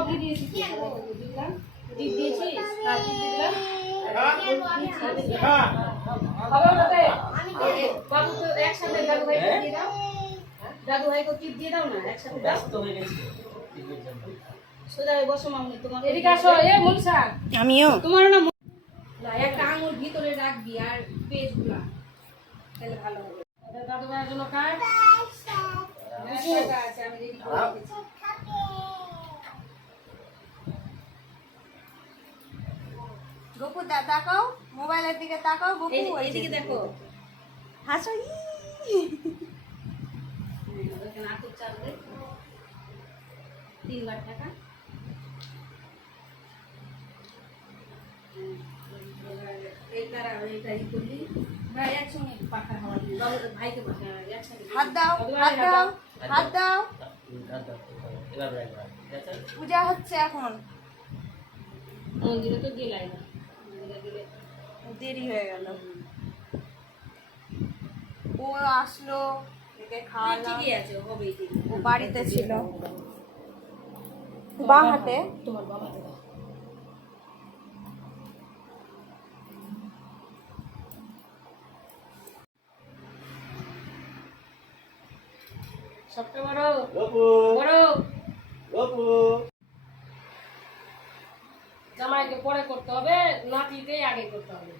সব দিয়ে দিয়েছি দিলাম টিপ দিয়েছি আর টিপ দিলাম হবে ওটাতে বাবু তো একসাথে দাদু ভাই দিয়ে দাও দাদু ভাইকে টিপ দিয়ে দাও না একসাথে ব্যস্ত হয়ে গেছে টিপের জন্য সোজা বসো মামনি তোমার এদিকে আসো এ মুলসা আমিও তোমার না একটা আঙুল ভিতরে রাখবি আর পেজগুলা তাহলে ভালো হবে এটা দাদু ভাইয়ের জন্য কাট আছে আমি রেডি করে রেখেছি গপু তাকাও মোবাইলের দিকে তাকাও গপু এইদিকে দেখো হাসো এখানে আতর চাল দে 3 বার টাকা ভাই একসঙ্গে পাখা হাওয়া দিই ভাইকে পাখা একসাথে হাত দাও হাত দাও হাত দাও পূজা হচ্ছে এখন মন্দিরে তো গেলাই না গেলে দেরি হয়ে গেল ও আসলো একে খাওয়ালাম ঠিকই আছে হবেই ঠিক ও বাড়িতে ছিল বাঁ হাতে তোমার বাবা দাদা সবটা বড় বড় জামাইকে পরে করতে হবে নাতিকেই আগে করতে হবে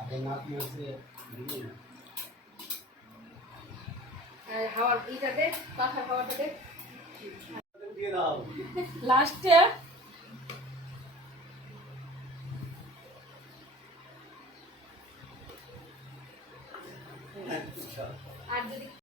আগে নাতি হচ্ছে হাওয়ার ইটাতে পাখার হাওয়াটাতে দিয়ে দাও লাস্টে আর যদি